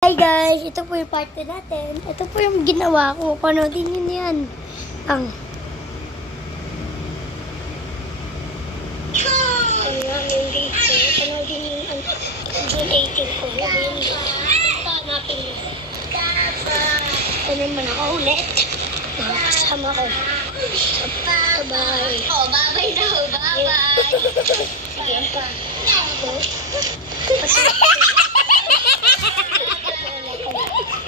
Hi guys! Ito po yung party natin. Ito po yung ginawa ko. Panoodin nyo yan. Ang namin dito. Panoodin nyo yung June 18 ko. Hanapin nyo. Ito naman ako ulit. Mga kasama ko. Bye-bye. Oh, bye-bye daw. Bye-bye. Sige pa.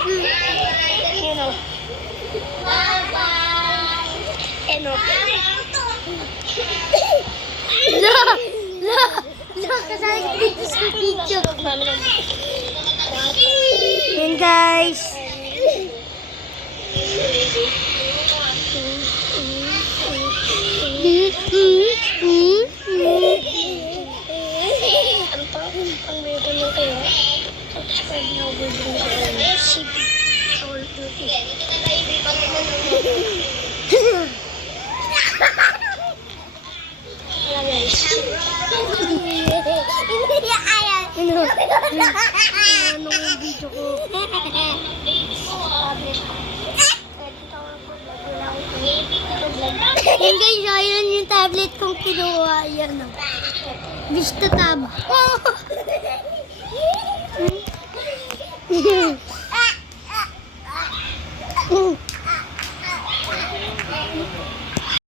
You know. Bye-bye. La, kasali ko dito sa video. Yan guys. Ang meron mo kayo. Subscribe na ako din sa Call of Duty. Ano? Anong video ko? Yan guys, ayan yung tablet kong kinuha. Ayan o. Vista Tab.